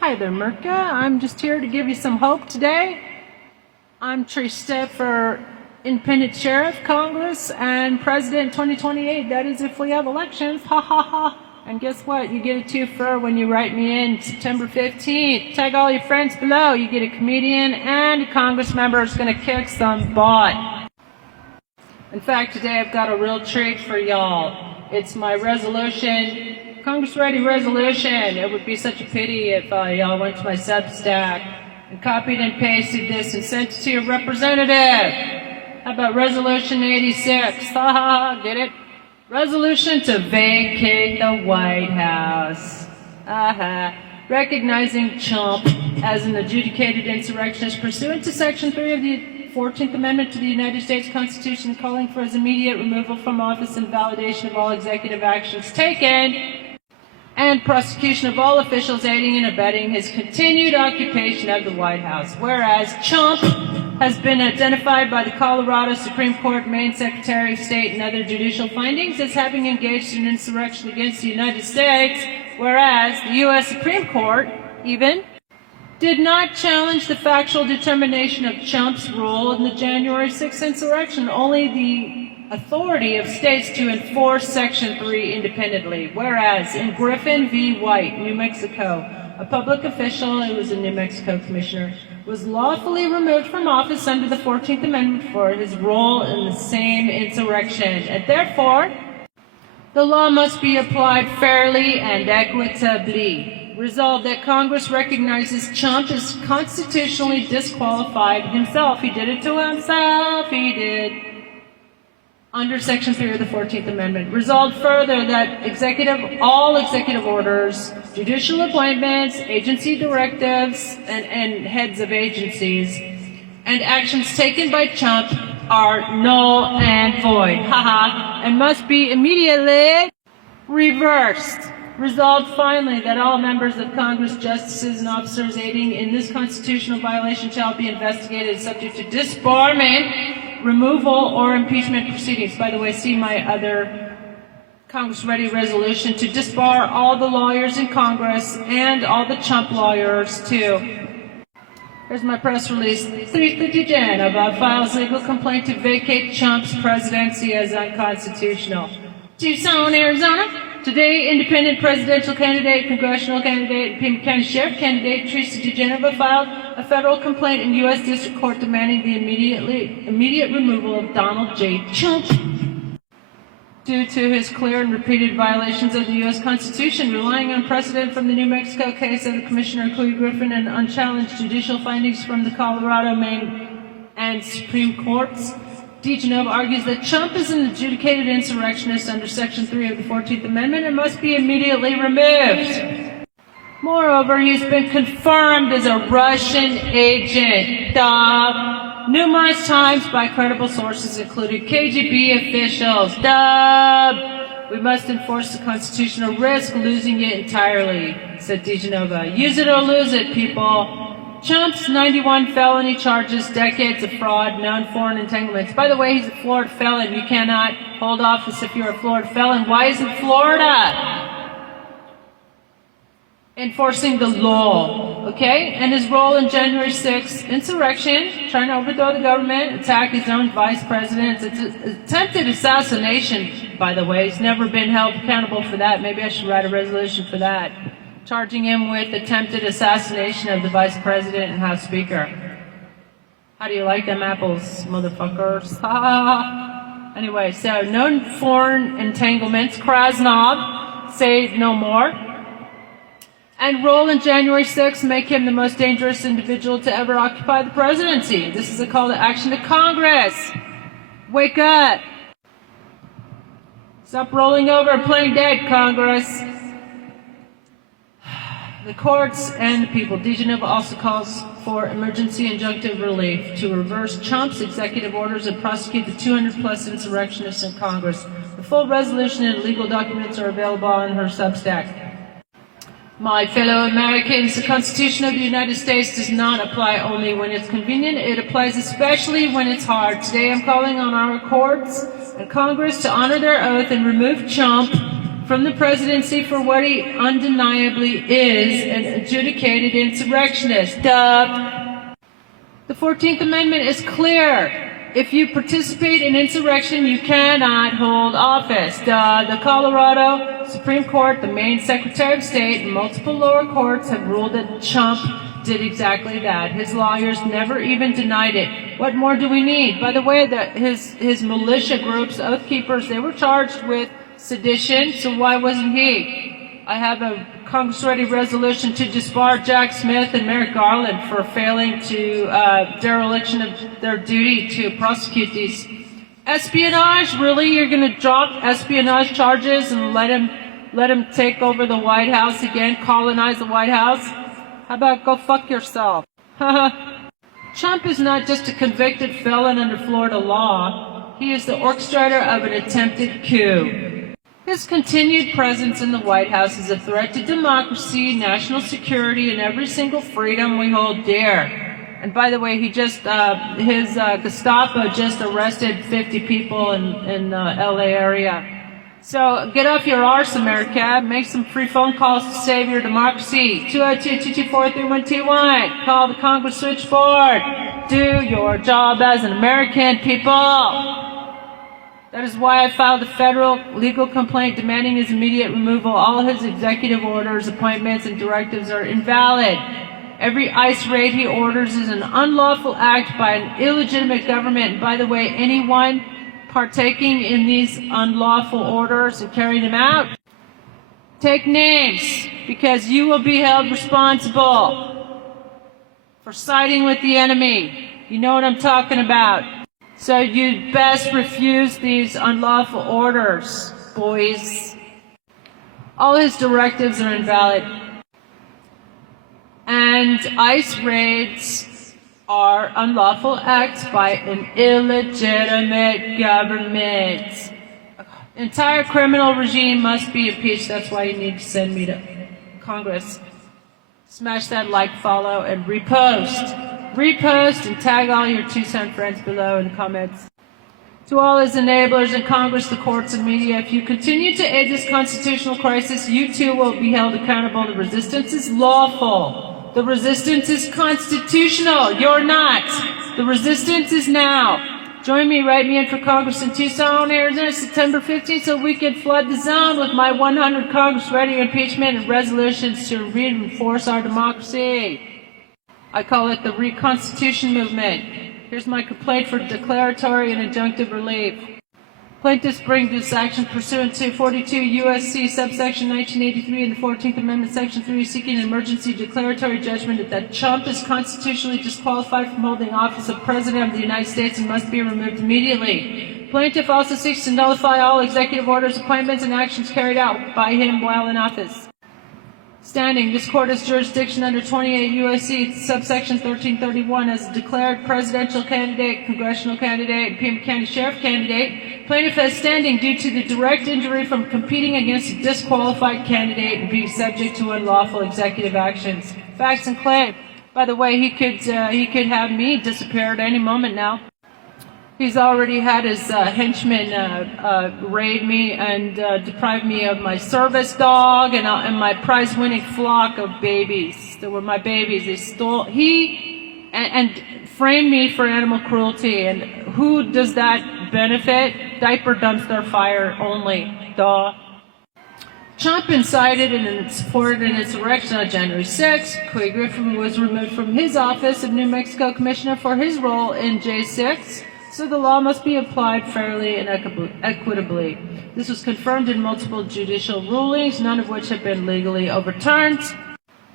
Hi there, Mirka. I'm just here to give you some hope today. I'm Trista for Independent Sheriff, Congress, and President 2028. That is if we have elections. Ha ha ha. And guess what? You get a twofer when you write me in September 15th. Tag all your friends below. You get a comedian and a Congress member who's going to kick some butt. In fact, today I've got a real treat for y'all. It's my resolution, Congress-ready resolution. It would be such a pity if y'all went to my Substack and copied and pasted this and sent it to your representative. How about Resolution 86? Ha ha, get it? Resolution to vacate the White House. Recognizing Chump as an adjudicated insurrectionist pursuant to Section 3 of the 14th Amendment to the United States Constitution, calling for his immediate removal from office and validation of all executive actions taken, and prosecution of all officials aiding and abetting his continued occupation of the White House. Whereas Chump has been identified by the Colorado Supreme Court, Maine Secretary of State, and other judicial findings as having engaged in insurrection against the United States, whereas the U.S. Supreme Court even did not challenge the factual determination of Chump's role in the January 6th insurrection, only the authority of states to enforce Section 3 independently. Whereas in Griffin v. White, New Mexico, a public official, who was a New Mexico commissioner, was lawfully removed from office under the 14th Amendment for his role in the same insurrection, and therefore the law must be applied fairly and equitably. Resolved that Congress recognizes Chump is constitutionally disqualified himself. He did it to himself. He did. Under Section 3 of the 14th Amendment. Resolved further that all executive orders, judicial appointments, agency directives, and heads of agencies, and actions taken by Chump are null and void. And must be immediately reversed. Resolved finally that all members of Congress, justices, and officers aiding in this constitutional violation shall be investigated subject to disbarment, removal, or impeachment proceedings. By the way, see my other Congress-ready resolution to disbar all the lawyers in Congress and all the Chump lawyers, too. Here's my press release. 350 Geneva files legal complaint to vacate Chump's presidency as unconstitutional. Tucson, Arizona. Today, independent presidential candidate, congressional candidate, and Pima County Sheriff candidate Trista DeGenova filed a federal complaint in U.S. District Court demanding the immediate removal of Donald J. Chump due to his clear and repeated violations of the U.S. Constitution, relying on precedent from the New Mexico case of the Commissioner Cleve Griffin and unchallenged judicial findings from the Colorado, Maine, and Supreme Courts. DeGenova argues that Chump is an adjudicated insurrectionist under Section 3 of the 14th Amendment and must be immediately removed. Moreover, he's been confirmed as a Russian agent, numerous times by credible sources, including KGB officials. We must enforce the Constitution or risk losing it entirely, said DeGenova. Use it or lose it, people. Chump's 91 felony charges, decades of fraud, known foreign entanglements. By the way, he's a Florida felon. You cannot hold office if you're a Florida felon. Why isn't Florida enforcing the law? Okay? And his role in January 6th insurrection, trying to overthrow the government, attack his own vice president. It's an attempted assassination, by the way. He's never been held accountable for that. Maybe I should write a resolution for that. Charging him with attempted assassination of the Vice President and House Speaker. How do you like them apples, motherfuckers? Anyway, so known foreign entanglements, Krasnov, say no more. And role in January 6th make him the most dangerous individual to ever occupy the presidency. This is a call to action to Congress. Wake up. Stop rolling over and playing dead, Congress. The courts and the people. DeGenova also calls for emergency injunctive relief to reverse Chump's executive orders and prosecute the 200-plus insurrectionists in Congress. The full resolution and legal documents are available on her Substack. My fellow Americans, the Constitution of the United States does not apply only when it's convenient. It applies especially when it's hard. Today I'm calling on our courts and Congress to honor their oath and remove Chump from the presidency for what he undeniably is, an adjudicated insurrectionist. The 14th Amendment is clear. If you participate in insurrection, you cannot hold office. The Colorado Supreme Court, the Maine Secretary of State, and multiple lower courts have ruled that Chump did exactly that. His lawyers never even denied it. What more do we need? By the way, his militia groups, Oath Keepers, they were charged with sedition, so why wasn't he? I have a Congress-ready resolution to disbar Jack Smith and Merrick Garland for failing to dereliction of their duty to prosecute these. Espionage? Really? You're going to drop espionage charges and let him take over the White House again, colonize the White House? How about go fuck yourself? Chump is not just a convicted felon under Florida law. He is the orchestrator of an attempted coup. His continued presence in the White House is a threat to democracy, national security, and every single freedom we hold dear. And by the way, his Gestapo just arrested 50 people in LA area. So get off your arse, America. Make some free phone calls to save your democracy. 202-224-3121. Call the Congress switchboard. Do your job as an American, people. That is why I filed a federal legal complaint demanding his immediate removal. All his executive orders, appointments, and directives are invalid. Every ICE raid he orders is an unlawful act by an illegitimate government. And by the way, anyone partaking in these unlawful orders and carrying them out, take names, because you will be held responsible for siding with the enemy. You know what I'm talking about. So you'd best refuse these unlawful orders, boys. All his directives are invalid. And ICE raids are unlawful acts by an illegitimate government. Entire criminal regime must be impeached. That's why you need to send me to Congress. Smash that like, follow, and repost. Repost and tag all your two-cent friends below in the comments. To all his enablers in Congress, the courts, and media, if you continue to aid this constitutional crisis, you too will be held accountable. The resistance is lawful. The resistance is constitutional. You're not. The resistance is now. Join me, write me in for Congress in Tucson, Arizona, September 15th, so we can flood the zone with my 100 Congress-ready impeachment and resolutions to reinforce our democracy. I call it the Reconstitution Movement. Here's my complaint for declaratory and injunctive relief. Plaintiffs bring this action pursuant to 42 U.S.C. subsection 1983 and the 14th Amendment, section 3, seeking an emergency declaratory judgment that Chump is constitutionally disqualified from holding office of President of the United States and must be removed immediately. Plaintiff also seeks to nullify all executive orders, appointments, and actions carried out by him while in office. Standing, this court has jurisdiction under 28 U.S.C. subsection 1331 as a declared presidential candidate, congressional candidate, and Pima County Sheriff candidate. Plaintiff has standing due to the direct injury from competing against a disqualified candidate and being subject to unlawful executive actions. Facts and claim. By the way, he could have me disappear at any moment now. He's already had his henchmen raid me and deprive me of my service dog and my prize-winning flock of babies. They were my babies. They stole and framed me for animal cruelty. And who does that benefit? Diaper dumpster fire only. Duh. Chump incited and supported an insurrection on January 6. Clay Griffin was removed from his office of New Mexico Commissioner for his role in J6. So the law must be applied fairly and equitably. This was confirmed in multiple judicial rulings, none of which have been legally overturned.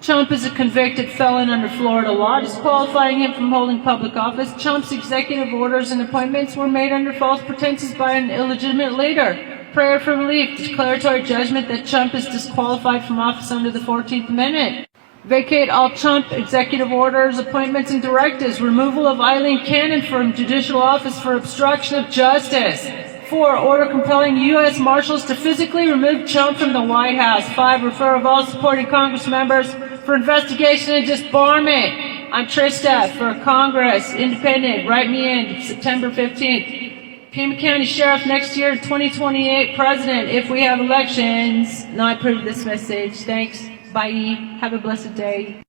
Chump is a convicted felon under Florida law, disqualifying him from holding public office. Chump's executive orders and appointments were made under false pretenses by an illegitimate leader. Prayer for relief, declaratory judgment that Chump is disqualified from office under the 14th Amendment. Vacate all Chump executive orders, appointments, and directives. Removal of Eileen Cannon from judicial office for obstruction of justice. 4. Order compelling U.S. Marshals to physically remove Chump from the White House. 5. Refer of all supporting Congress members for investigation and disbarment. I'm Trista for Congress, independent. Write me in September 15th. Pima County Sheriff next year, 2028 President, if we have elections. Now I approve this message. Thanks. Bye. Have a blessed day.